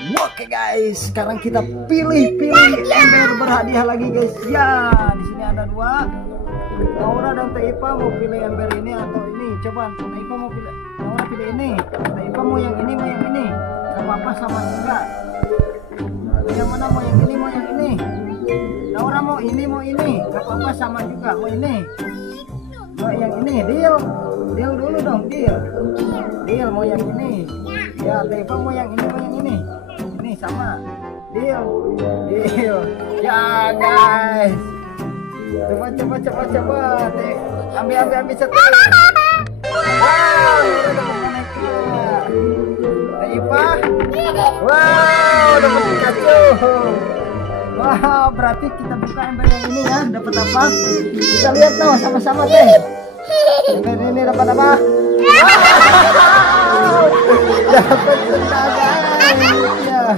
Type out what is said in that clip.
Oke guys, sekarang kita pilih ember berhadiah lagi guys. Ya, di sini ada dua. Laura dan Taipa mau pilih ember ini atau ini? Coba Taipa mau pilih, Laura pilih ini. Taipa mau yang ini, mau yang ini. Gak apa-apa, sama juga. Yang mana mau yang ini, mau yang ini? Laura mau ini. Gak apa-apa, sama juga. Mau ini. Mau yang ini, deal dulu dong, deal mau yang ini. Ya, Taipa mau yang ini, mau yang ini. Ini sama, deal. Ya guys, coba. Ambil satu. Wow, dapat boneka. Taipa, wow, dapat Pikachu. Wow, berarti kita buka ember yang ini ya. Dapat apa? Kita lihat tuh sama-sama teh. Ember ini dapat apa? Wow, dapat benda guys. Ya.